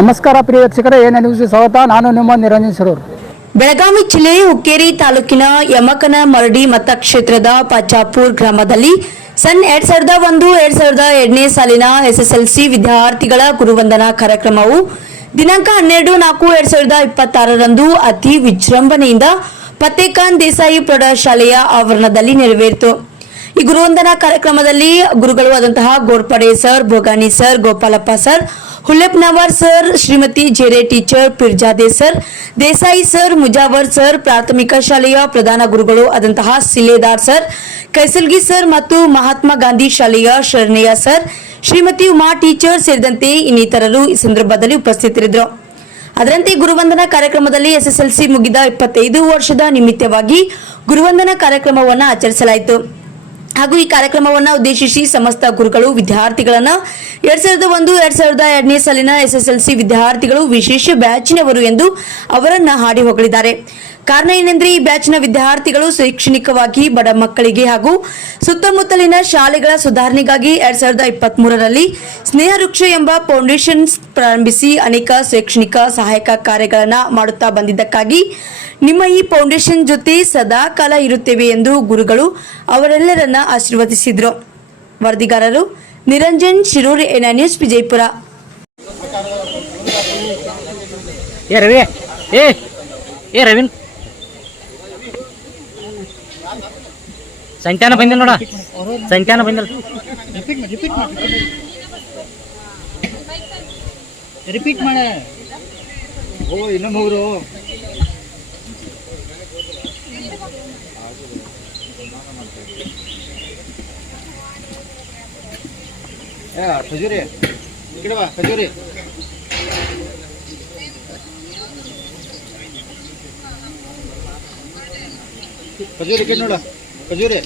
ನಮಸ್ಕಾರ ಪ್ರಿಯ ವೀಕ್ಷಕರೇ, ಏನೇ ನ್ಯೂಸ್ಗೆ ಸ್ವಾಗತ. ನಾನು ನಿಮ್ಮ ನಿರಂಜನ್ ಸರೂರ್. ಬೆಳಗಾವಿ ಜಿಲ್ಲೆ ಹುಕ್ಕೇರಿ ತಾಲೂಕಿನ ಯಮಕನಮರಡಿ ಮತಕ್ಷೇತ್ರದ ಪಾಚಾಪುರ್ ಗ್ರಾಮದಲ್ಲಿ ಸನ್ 2001-2002ನೇ ಸಾಲಿನ ಎಸ್ಎಸ್ಎಲ್ಸಿ ವಿದ್ಯಾರ್ಥಿಗಳ ಗುರುವಂದನಾ ಕಾರ್ಯಕ್ರಮವು ದಿನಾಂಕ 12-4-2026ರಂದು ಅತಿ ವಿಜೃಂಭಣೆಯಿಂದ ಫತೇಖಾನ್ ದೇಸಾಯಿ ಪ್ರೌಢಶಾಲೆಯ ಆವರಣದಲ್ಲಿ ನೆರವೇರಿತು. ಈ ಗುರುವಂದನಾ ಕಾರ್ಯಕ್ರಮದಲ್ಲಿ ಗುರುಗಳು ಆದಂತಹ Gorpade sir, Bhogani sir, Gopalappa sir, Hullepnavar sir, Shrimati Jere teacher, Pirzade sir, Desai sir, Mujawar sir, ಪ್ರಾಥಮಿಕ ಶಾಲೆಯ ಪ್ರಧಾನ ಗುರುಗಳು ಆದಂತಹ ಸಿಲೇದಾರ್ ಸರ್, ಕೈಸಲ್ಗಿ ಸರ್ ಮತ್ತು ಮಹಾತ್ಮ ಗಾಂಧಿ ಶಾಲೆಯ ಶರಣಯ್ಯ ಸರ್, ಶ್ರೀಮತಿ ಉಮಾ ಟೀಚರ್ ಸೇರಿದಂತೆ ಇನ್ನಿತರರು ಈ ಸಂದರ್ಭದಲ್ಲಿ ಉಪಸ್ಥಿತರಿದ್ದರು. ಅದರಂತೆ ಗುರುವಂದನಾ ಕಾರ್ಯಕ್ರಮದಲ್ಲಿ ಎಸ್ಎಸ್ಎಲ್ಸಿ ಮುಗಿದ 25 ವರ್ಷದ ನಿಮಿತ್ತವಾಗಿ ಗುರುವಂದನಾ ಕಾರ್ಯಕ್ರಮವನ್ನು ಆಚರಿಸಲಾಯಿತು. ಹಾಗೂ ಈ ಕಾರ್ಯಕ್ರಮವನ್ನು ಉದ್ದೇಶಿಸಿ ಸಮಸ್ತ ಗುರುಗಳು ವಿದ್ಯಾರ್ಥಿಗಳನ್ನ 2001-2002ನೇ ಸಾಲಿನ ಎಸ್ಎಸ್ಎಲ್ಸಿ ವಿದ್ಯಾರ್ಥಿಗಳು ವಿಶೇಷ ಬ್ಯಾಚಿನವರು ಎಂದು ಅವರನ್ನ ಹಾಡಿ ಹೊಗಳಿದ್ದಾರೆ. ಕಾರಣ ಏನೆಂದ್ರೆ, ಈ ಬ್ಯಾಚ್ನ ವಿದ್ಯಾರ್ಥಿಗಳು ಶೈಕ್ಷಣಿಕವಾಗಿ ಬಡ ಮಕ್ಕಳಿಗೆ ಹಾಗೂ ಸುತ್ತಮುತ್ತಲಿನ ಶಾಲೆಗಳ ಸುಧಾರಣೆಗಾಗಿ 2023ರಲ್ಲಿ ಸ್ನೇಹ ವೃಕ್ಷ ಎಂಬ ಫೌಂಡೇಶನ್ ಪ್ರಾರಂಭಿಸಿ ಅನೇಕ ಶೈಕ್ಷಣಿಕ ಸಹಾಯಕ ಕಾರ್ಯಗಳನ್ನು ಮಾಡುತ್ತಾ ಬಂದಿದ್ದಕ್ಕಾಗಿ ನಿಮ್ಮ ಈ ಫೌಂಡೇಶನ್ ಜೊತೆ ಸದಾ ಕಾಲ ಇರುತ್ತೇವೆ ಎಂದು ಗುರುಗಳು ಅವರೆಲ್ಲರನ್ನ ಆಶೀರ್ವದಿಸಿದ್ರು. ವರದಿಗಾರರು ನಿರಂಜನ್ ಶಿರೂರ್, ಎನ್ಐ ನ್ಯೂಸ್, ವಿಜಯಪುರ. ರವೀನ್ ಸಂಖ್ಯಾನ ಬಂದಿಲ್ಲ ನೋಡ, ಸಂಖ್ಯಾನ ಬಂದಿಲ್ಲ. ರಿಪೀಟ್ ಮಾಡ. ಓ ಇನ್ನೊಂದು ಹೋಗ್ರು. ಖಜೂರಿ ಗಿಡವಾ, ಖಜೂರಿ ಖಜೂರಿ ಗಿಡ ನೋಡ, ಖಜೂರಿ.